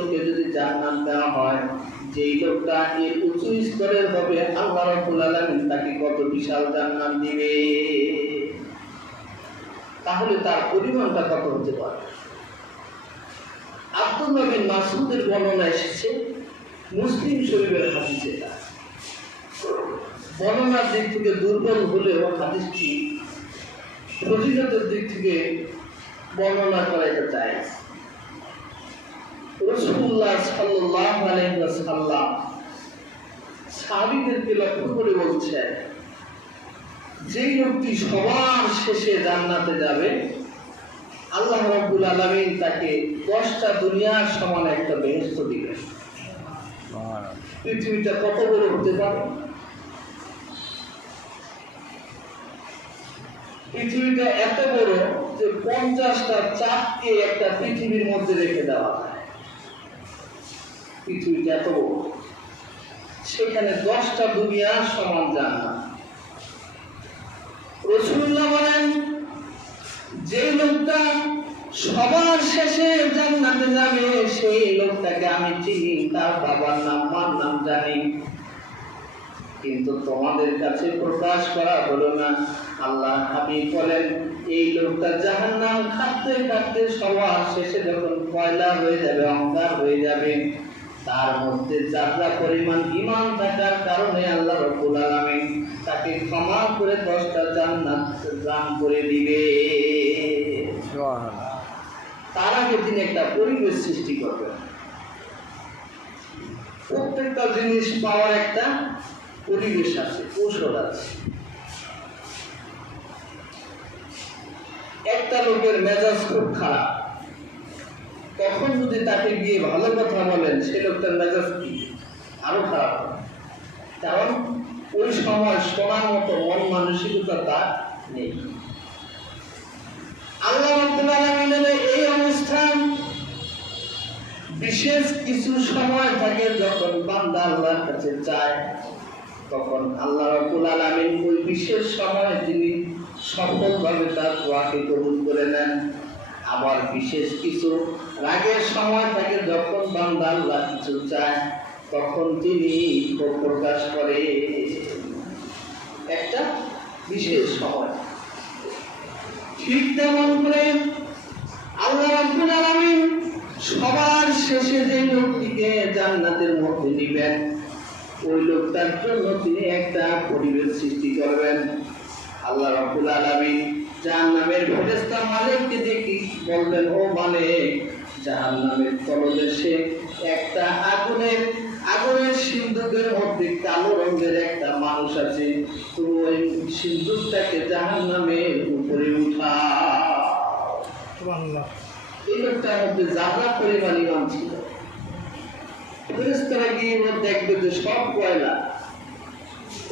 লোককে যদি জান্নাত দেওয়া হয়, যেই লোকটা এর উঁচু স্তরের হবে, আল্লাহ রাব্বুল আলামিন তাকে কত বিশাল জান্নাত দিবে। তাহলে তার পরিমাণটা কত হতে পারে? আব্দুল্লাহ বিন মাসউদের বর্ণনা এসেছে মুসলিম শরীফের হাদিসে। বর্ণনার দিক থেকে দুর্বল হলেও হাদিসটি ফজিলতের দিক থেকে বর্ণনা করা এটা চাই। রাসূলুল্লাহ সাল্লাল্লাহু আলাইহি ওয়াসাল্লাম সাহাবীদেরকে লক্ষ্য করে বলছেন, যেই লোকটি সবার শেষে জান্নাতে যাবে, আল্লাহ রাব্বুল আলামিন তাকে 10টা দুনিয়ার সমান একটা বেহেশত দিবেন। পৃথিবীটা কত বড় হতে পারে? পৃথিবীটা এত বড় যে 50টা চাঁদকে একটা পৃথিবীর মধ্যে রেখে দেওয়া যায়। পৃথিবীটা এত বড়, সেখানে 10টা দুনিয়ার সমান জান্নাত। রাসূলুল্লাহ বলেন, যে লোকটা সবার শেষে জান্নাতে যাবে, সেই লোকটাকে আমি চিনি, তার বাবার নাম মার নাম জানি, কিন্তু তোমাদের কাছে প্রকাশ করা হলো না। আল্লাহ হাবিব বলেন, এই লোকটা জাহান্নাম খাটতে খাটতে সবার শেষে যখন কয়লা হয়ে যাবে, অঙ্গার হয়ে যাবে, তার মধ্যে যাত্রা পরিমাণ ঈমান থাকার কারণে আল্লাহ রাব্বুল আলামিন তাকে ক্ষমা করে 10টা জান্নাত দান করে দিবে। তার আগে তিনি একটা পরিবেশ সৃষ্টি করবেন। প্রত্যেকটা জিনিস পাওয়ার একটা পরিবেশ আছে, কৌশল আছে। একটা লোকের মেজাজ খুব খারাপ, তখন যদি তাকে গিয়ে ভালো কথা বলেন, সে লোকটার মেজাজ কি আরো খারাপ হবে, কারণ ওই সময় শোনার মতো মন মানসিকতা তার নেই। আল্লাহ রাব্বুল আলামিনের এই অবস্থান বিশেষ কিছু সময় থাকে, যখন বান্দা আল্লাহর কাছে যায়, তখন আল্লাহ রাব্বুল আলামিন ওই বিশেষ সময় তিনি সফলভাবে তার দোয়াকে কবুল করে নেন। আবার বিশেষ কিছু রাগের সময় থাকে, যখন বান্দা আল্লাহ কিছু চায়, তখন তিনি প্রকাশ করে একটা বিশেষ সময়। ঠিক তেমন করে আল্লাহ রাব্বুল আলামিন সবার শেষে যে লোকটিকে জান্নাতের মধ্যে নিবেন, ওই লোকটার জন্য তিনি একটা পরিবেশ সৃষ্টি করবেন। আল্লাহ রাব্বুল আলামিন জাহান্নামের ফেরেশতা মালিককে দেখি বলবেন, ও মালিক, জাহান্নামের তলদেশে একটা আগুনের সিন্দুকের মধ্যে কালো রঙের একটা মানুষ আছে, তুমি ওই সিন্দুকটাকে জাহান্নামের উপরে উঠাও। সুবহানাল্লাহ। এই লোকটার মধ্যে যারা পরিমাণ ঈমান ছিল, ফেরেশতারা গিয়ে দেখবে যে সব কয়লা,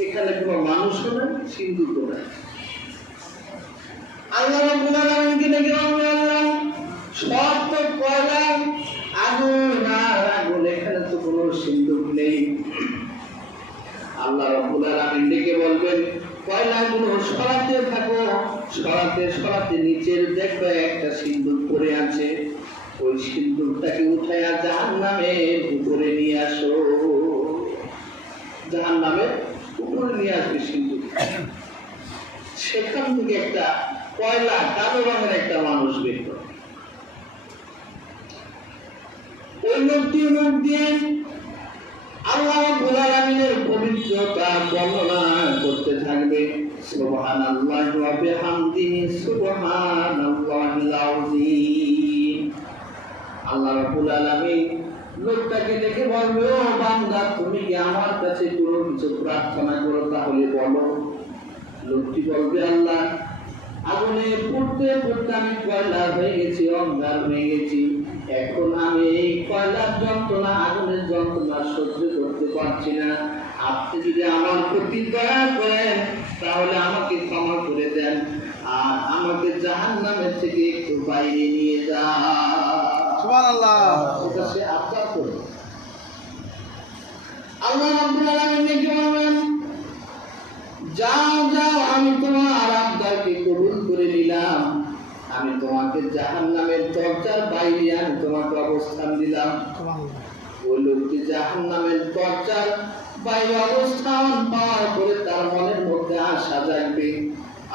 এখানে কোনো মানুষও নেই, সিন্দুকও নেই। আল্লাহ রাব্বুল আলামিনকে দেখে বললেন, সব তো কয়লা, আগুন আর আগুন, এখানে তো কোনো সিন্দুক নেই। আল্লাহ রাব্বুল আলামিন ডেকে বলবেন, কয়লাগুলো সরাতে থাকো, সরাতে নিচের দেখবে একটা সিন্দুক পড়ে আছে, ওই সিন্দুকটাকে উঠাইয়া জাহান্নামের উপরে নিয়ে আসো। জাহান্নামের উপরে নিয়ে আসবে সিন্দুক। সেখান থেকে একটা কয়লা কালো রঙের একটা মানুষ বের করে, ওই লোকটি মুখ দিয়ে আল্লাহ রাব্বুল আলামিনের পবিত্রতা বর্ণনা করতে থাকবে, সুবহানাল্লাহি ওয়া বিহামদিহি সুবহানাল্লাহিল আযীম। আল্লাহ রাব্বুল আলামিন লোকটাকে দেখে বলবে, ও বান্দা, তুমি কি আমার কাছে কোনো কিছু প্রার্থনা করো, তাহলে বলো। লোকটি বলবে, আল্লাহ, আগুনে পড়তে পড়তে আমি কয়লা হয়ে গেছি, অঙ্গার হয়ে গেছি, এখন আমি এই কয়লার যন্ত্রণা, আগুনের যন্ত্রণা সহ্য করতে পারছি না, আপনি যদি আমার প্রতি দয়া করেন তাহলে আমাকে ক্ষমা করে দেন, আর আমাকে জাহান্নামের থেকে একটু বাইরে নিয়ে যান। সুবহানাল্লাহ। এটা সে আবদার করবে। আল্লাহ রাব্বুল আলামিন কি বলবেন, যাও যাও, আমি তোমার আবদারকে কবুল করে নিলাম, আমি তোমাকে জাহান্নামের দরজার বাইরে আমি তোমাকে অবস্থান দিলাম। ওই লোকটি জাহান্নামের দরজার বাইরে অবস্থান পাওয়ার পরে তার মনের মধ্যে আশা জাগবে,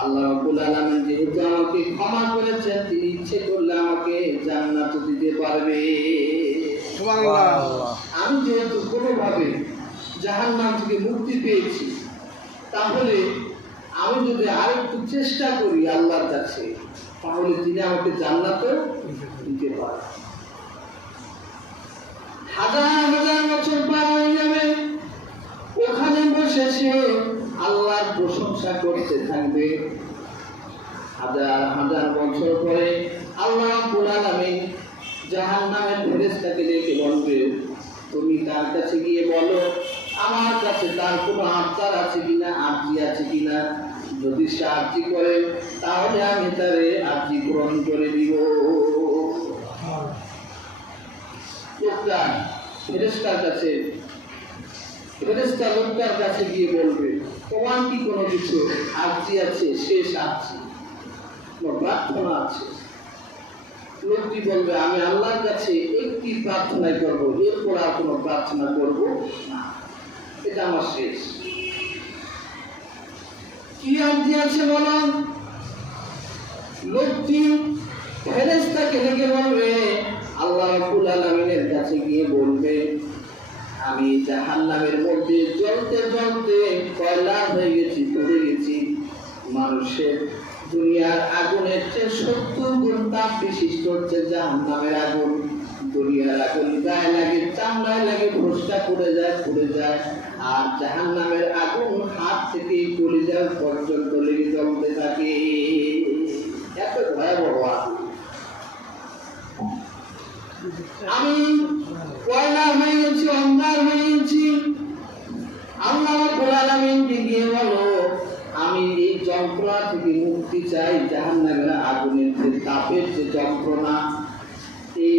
আল্লাহ রাব্বুল আলামিন যেহেতু আমাকে ক্ষমা করেছেন, তিনি ইচ্ছে করলে আমাকে জান্নাত দিতে পারবে। আমি যেহেতু কোনোভাবে জাহান্নাম থেকে মুক্তি পেয়েছি, তাহলে আমি যদি আরেকটু চেষ্টা করি আল্লাহর কাছে, তাহলে তিনি আমাকে জান্নাতও দিতে পারেন। হাজার হাজার বছর পার হয়ে যাবে, ওখানে বসে সে আল্লাহর প্রশংসা করতে থাকবে। হাজার হাজার বছর পরে আল্লাহ রাব্বুল আলামিন জাহান্নামের ফেরেশতাকে ডেকে বলবে, তুমি তার কাছে গিয়ে বলো আমার কাছে তার কোনো আবদার আছে কিনা, আরজি আছে কিনা। যদি সে আরজি করে তাহলে আমি তারে আরজি পূরণ করে দিব। লোকটা ফেরেশতার কাছে, ফেরেশতা লোকটার কাছে গিয়ে বলবে, তোমার কি কোনো কিছু আরজি আছে, শেষ আরজি, কোনো প্রার্থনা আছে? লোকটি বলবে, আমি আল্লাহর কাছে একটি প্রার্থনাই করবো, এরপর আর কোনো প্রার্থনা করবো না, এটা আমার শেষ। কি আরজি আছে বলো? লোকটি ফেরেশতাকে ডেকে বলবে, আল্লাহ রাব্বুল আলামিনের কাছে গিয়ে বলবে, আমি জাহান্নামের মধ্যে জ্বলতে জ্বলতে কয়লা হয়ে গেছি, পড়ে গেছি। মানুষের দুনিয়ার আগুনের চেয়ে 70 গুণ তাপ বিশিষ্ট হচ্ছে জাহান্নামের আগুন। দুনিয়ার আগুন গায়ে লাগে, চামড়ায় লাগে, ফোসকা পড়ে যায়, আর জাহান্নামের আগুন হাত থেকে কলিজা পর্যন্ত লেগে জ্বলতে থাকে। এত ভয়াবহ আগুন। আমি কয়লা হয়ে গেছি, অন্ধকার হয়ে গেছি। আল্লাহ রাব্বুল আলামিনকে গিয়ে বলো, আমি এই যন্ত্রণা থেকে মুক্তি চাই, জাহান্নামের আগুনের যে তাপের যে যন্ত্রণা, এই